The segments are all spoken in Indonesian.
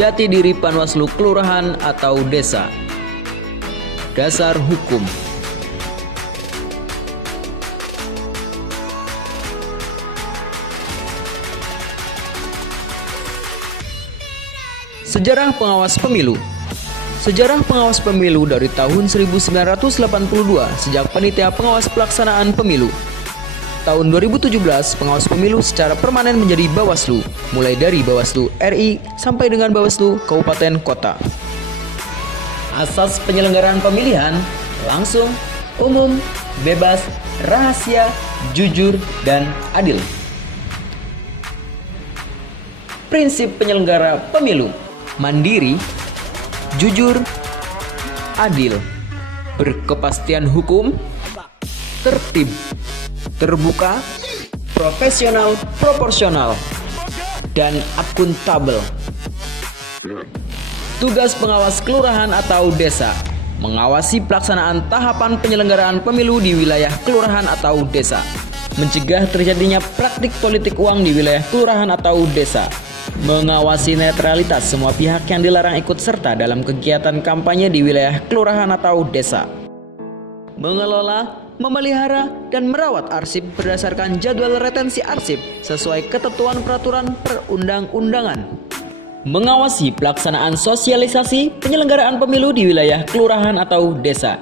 Jati diri Panwaslu kelurahan atau desa. Dasar hukum. Sejarah pengawas pemilu. Sejarah pengawas pemilu dari tahun 1982 sejak Panitia Pengawas Pelaksanaan Pemilu. Tahun 2017 pengawas pemilu secara permanen menjadi Bawaslu, mulai dari Bawaslu RI sampai dengan Bawaslu Kabupaten Kota. Asas penyelenggaraan pemilihan langsung, umum, bebas, rahasia, jujur, dan adil. Prinsip penyelenggara pemilu: mandiri, jujur, adil, berkepastian hukum, tertib, terbuka, profesional, proporsional, dan akuntabel. Tugas pengawas kelurahan atau desa: mengawasi pelaksanaan tahapan penyelenggaraan pemilu di wilayah kelurahan atau desa, mencegah terjadinya praktik politik uang di wilayah kelurahan atau desa, mengawasi netralitas semua pihak yang dilarang ikut serta dalam kegiatan kampanye di wilayah kelurahan atau desa, mengelola, memelihara, dan merawat arsip berdasarkan jadwal retensi arsip sesuai ketentuan peraturan perundang-undangan, mengawasi pelaksanaan sosialisasi penyelenggaraan pemilu di wilayah kelurahan atau desa.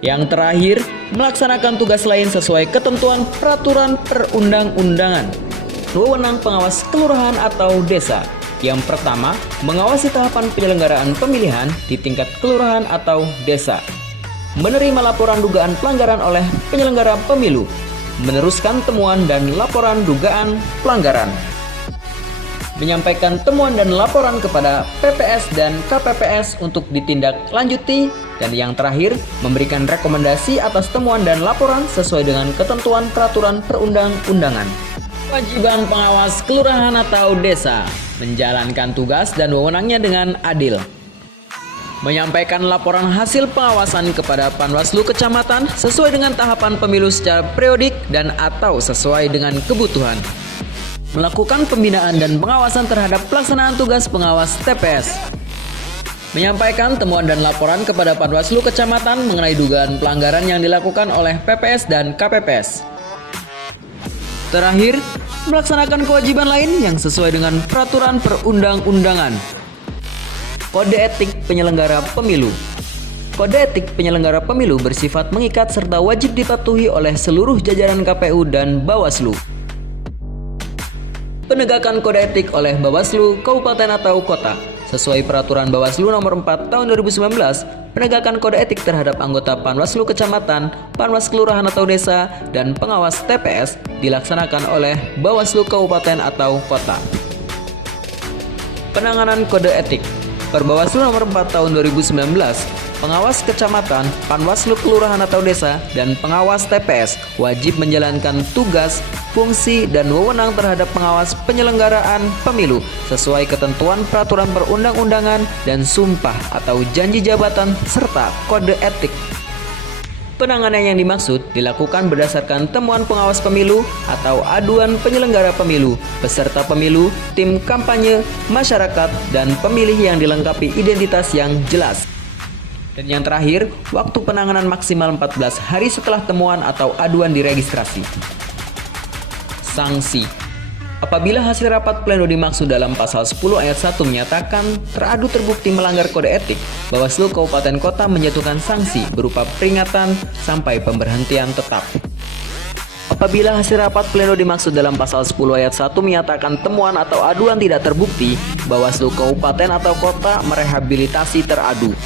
Yang terakhir, melaksanakan tugas lain sesuai ketentuan peraturan perundang-undangan. Wewenang pengawas kelurahan atau desa. Yang pertama, mengawasi tahapan penyelenggaraan pemilihan di tingkat kelurahan atau desa. Menerima laporan dugaan pelanggaran oleh penyelenggara pemilu. Meneruskan temuan dan laporan dugaan pelanggaran. Menyampaikan temuan dan laporan kepada PPS dan KPPS untuk ditindaklanjuti. Dan yang terakhir, memberikan rekomendasi atas temuan dan laporan sesuai dengan ketentuan peraturan perundang-undangan. Kewajiban pengawas kelurahan atau desa: menjalankan tugas dan wewenangnya dengan adil. Menyampaikan laporan hasil pengawasan kepada Panwaslu Kecamatan sesuai dengan tahapan pemilu secara periodik dan atau sesuai dengan kebutuhan. Melakukan pembinaan dan pengawasan terhadap pelaksanaan tugas pengawas TPS. Menyampaikan temuan dan laporan kepada Panwaslu Kecamatan mengenai dugaan pelanggaran yang dilakukan oleh PPS dan KPPS. Terakhir, melaksanakan kewajiban lain yang sesuai dengan peraturan perundang-undangan. Kode etik penyelenggara pemilu. Kode etik penyelenggara pemilu bersifat mengikat serta wajib dipatuhi oleh seluruh jajaran KPU dan Bawaslu. Penegakan kode etik oleh Bawaslu Kabupaten atau Kota. Sesuai peraturan Bawaslu nomor 4 tahun 2019, penegakan kode etik terhadap anggota Panwaslu Kecamatan, Panwas Kelurahan atau Desa, dan pengawas TPS dilaksanakan oleh Bawaslu Kabupaten atau Kota. Penanganan kode etik. Per Bawaslu nomor 4 tahun 2019, pengawas kecamatan, Panwaslu Kelurahan atau Desa, dan pengawas TPS wajib menjalankan tugas, fungsi, dan wewenang terhadap pengawas penyelenggaraan pemilu sesuai ketentuan peraturan perundang-undangan dan sumpah atau janji jabatan serta kode etik. Penanganan yang dimaksud dilakukan berdasarkan temuan pengawas pemilu atau aduan penyelenggara pemilu, peserta pemilu, tim kampanye, masyarakat, dan pemilih yang dilengkapi identitas yang jelas. Dan yang terakhir, waktu penanganan maksimal 14 hari setelah temuan atau aduan diregistrasi. Sanksi. Apabila hasil rapat pleno dimaksud dalam pasal 10 ayat 1 menyatakan teradu terbukti melanggar kode etik, Bawaslu Kabupaten Kota menjatuhkan sanksi berupa peringatan sampai pemberhentian tetap. Apabila hasil rapat pleno dimaksud dalam pasal 10 ayat 1 menyatakan temuan atau aduan tidak terbukti, Bawaslu Kabupaten atau Kota merehabilitasi teradu.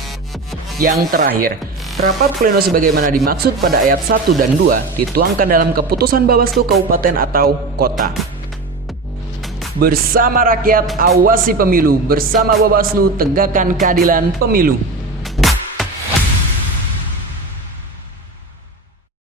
Yang terakhir, rapat pleno sebagaimana dimaksud pada ayat 1 dan 2 dituangkan dalam keputusan Bawaslu Kabupaten atau Kota. Bersama rakyat, awasi pemilu. Bersama Bawaslu, tegakkan keadilan pemilu.